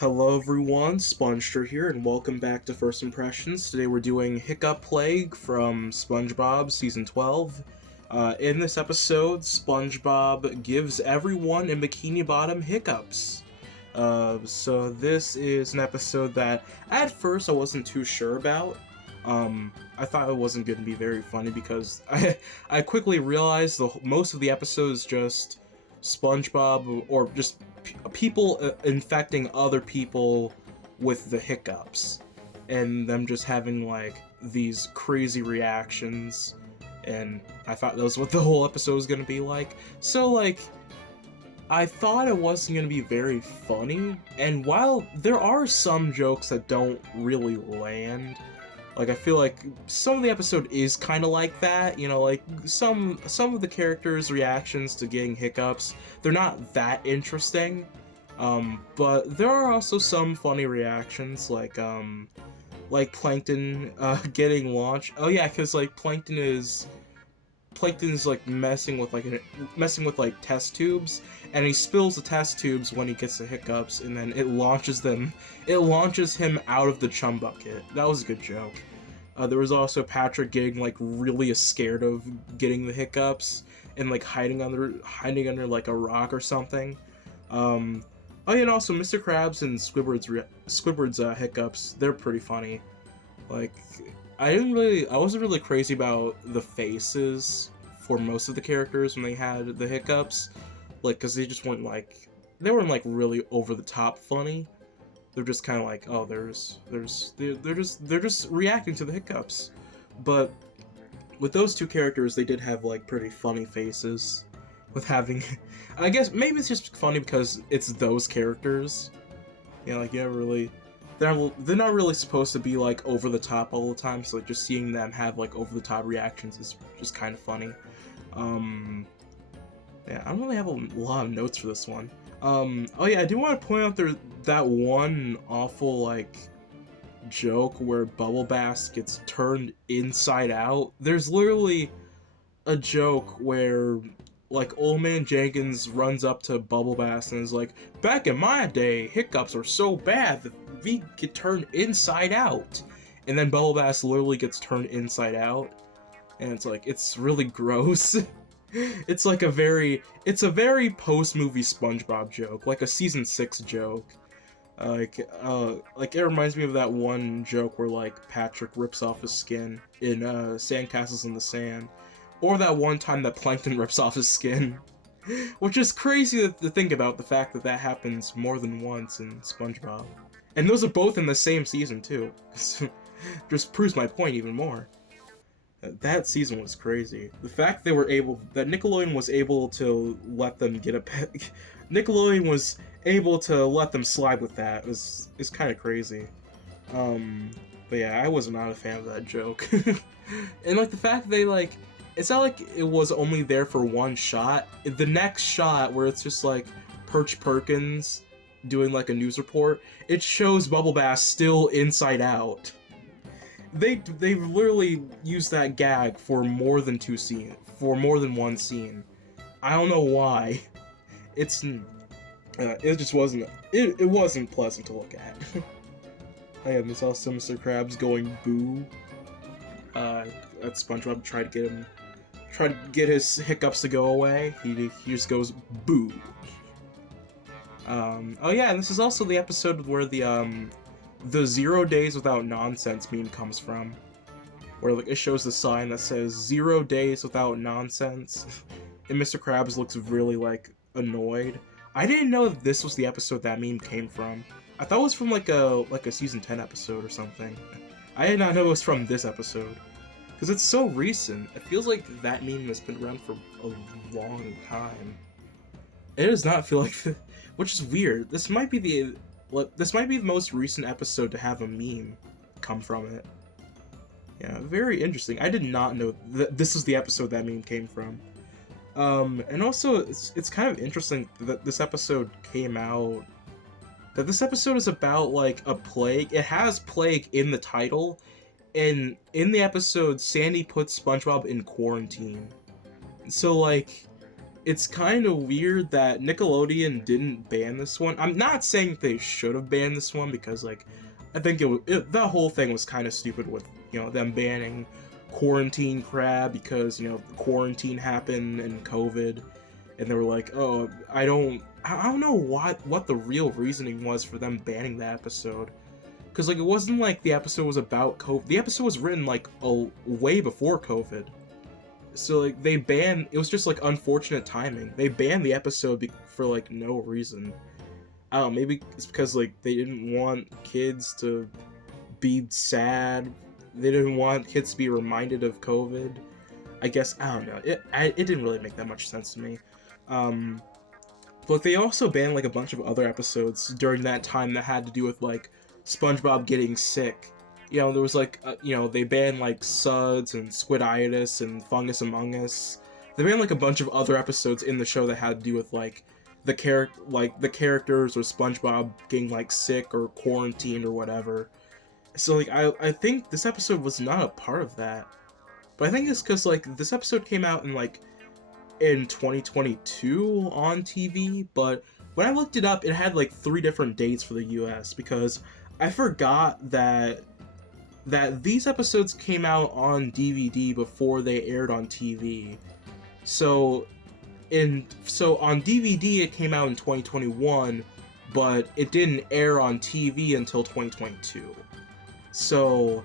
Hello everyone, spongestur here, and welcome back to First Impressions. Today we're doing Hiccup Plague from SpongeBob Season 12. In this episode, SpongeBob gives everyone in Bikini Bottom hiccups. So this is an episode that, at first, I wasn't too sure about. I thought it wasn't going to be very funny because I quickly realized most of the episode is just SpongeBob, or just people infecting other people with the hiccups, and them just having like these crazy reactions. And I thought that was what the whole episode was gonna be like. So like, I thought it wasn't gonna be very funny. And while there are some jokes that don't really land, like I feel like some of the episode is kind of like that, you know, like some of the characters' reactions to getting hiccups, they're not that interesting, but there are also some funny reactions, like Plankton getting launched. Oh yeah, because like Plankton's like messing with like test tubes, and he spills the test tubes when he gets the hiccups, and then it launches him out of the chum bucket. That was a good joke. There was also Patrick getting like really scared of getting the hiccups and like hiding under like a rock or something. Oh yeah, and also Mr. Krabs and Squidward's hiccups, they're pretty funny. Like, I wasn't really crazy about the faces for most of the characters when they had the hiccups, like, because they weren't like really over the top funny. They're just kind of like, oh, they're just reacting to the hiccups. But with those two characters, they did have like pretty funny faces. With having, I guess maybe it's just funny because it's those characters. You know, like you never really, they're not really supposed to be like over the top all the time. So like, just seeing them have like over the top reactions is just kind of funny. Yeah, I don't really have a lot of notes for this one. Oh yeah, I do want to point out that one awful like joke where Bubble Bass gets turned inside out. There's literally a joke where like Old Man Jenkins runs up to Bubble Bass and is like, "Back in my day, hiccups were so bad that we get turned inside out," and then Bubble Bass literally gets turned inside out, and it's like, it's really gross. It's a very post-movie SpongeBob joke, like a season 6 joke. Like it reminds me of that one joke where like Patrick rips off his skin in Sandcastles in the Sand, or that one time that Plankton rips off his skin, which is crazy to think about, the fact that that happens more than once in SpongeBob, and those are both in the same season too. Just proves my point even more. That season was crazy. The fact that Nickelodeon was able to let them get a pet, Nickelodeon was able to let them slide with that is kind of crazy. But yeah, I was not a fan of that joke. And like the fact that they like, it's not like it was only there for one shot. The next shot where it's just like Perch Perkins doing like a news report, it shows Bubble Bass still inside out. They've literally used that gag for more than one scene. I don't know why. It just wasn't. It wasn't pleasant to look at. And there's also Mr. Krabs going boo. That SpongeBob tried to get his hiccups to go away. He just goes boo. Oh yeah, and this is also the episode where the 0 days without nonsense meme comes from, where like it shows the sign that says 0 days without nonsense, and Mr. Krabs looks really like annoyed. I didn't know that this was the episode that meme came from. I thought it was from like a season 10 episode or something. I did not know it was from this episode, because it's so recent. It feels like that meme has been around for a long time. It does not feel like which is weird. This might be the most recent episode to have a meme come from it. Yeah, very interesting. I did not know that this was the episode that meme came from. And also, it's kind of interesting that this episode came out. That this episode is about like a plague. It has plague in the title, and in the episode, Sandy puts SpongeBob in quarantine. So like, it's kind of weird that Nickelodeon didn't ban this one. I'm not saying they should have banned this one, because like I think that whole thing was kind of stupid with, you know, them banning Quarantine Crab, because, you know, quarantine happened and COVID, and they were like, oh, I don't know what the real reasoning was for them banning that episode. Because, like, it wasn't like the episode was about COVID. The episode was written, like, way before COVID. So, like, it was just, like, unfortunate timing. They banned the episode for, like, no reason. I don't know, maybe it's because, like, they didn't want kids to be sad. They didn't want kids to be reminded of COVID. I guess, I don't know. It didn't really make that much sense to me. But they also banned, like, a bunch of other episodes during that time that had to do with, like, SpongeBob getting sick. You know, there was, like, you know, they banned, like, Suds and Squiditis and Fungus Among Us. They banned, like, a bunch of other episodes in the show that had to do with, like, the characters or SpongeBob getting, like, sick or quarantined or whatever. So, like, I think this episode was not a part of that. But I think it's because, like, this episode came out in 2022 on TV, but when I looked it up, it had, like, 3 different dates for the US, because I forgot that these episodes came out on DVD before they aired on TV. So on DVD it came out in 2021, but it didn't air on TV until 2022. So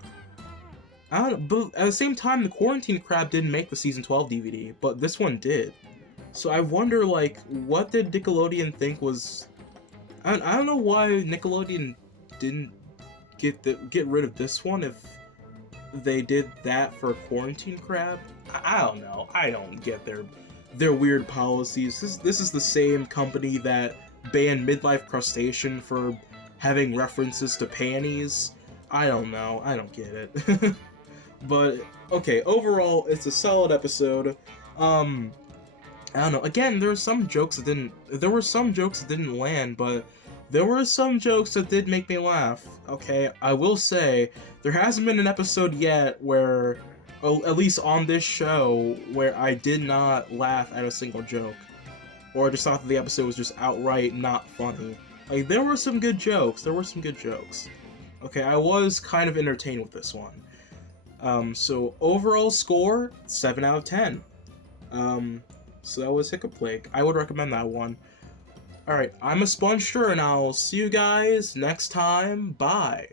I don't know, but at the same time, the Quarantine Crab didn't make the season 12 DVD, but this one did. So I wonder, like, what did Nickelodeon think was... I don't know why Nickelodeon didn't get rid of this one if they did that for Quarantine Crab. I don't know. I don't get their weird policies. This is the same company that banned Midlife Crustacean for having references to panties. I don't know. I don't get it. But okay, overall, it's a solid episode. I don't know. Again, there were some jokes that didn't land, but there were some jokes that did make me laugh. Okay, I will say there hasn't been an episode yet where, at least on this show, where I did not laugh at a single joke, or I just thought that the episode was just outright not funny. Like, there were some good jokes. Okay, I was kind of entertained with this one. So overall score, 7 out of 10. So that was Hiccup Lake. I would recommend that one. Alright, I'm a spongestur, and I'll see you guys next time. Bye.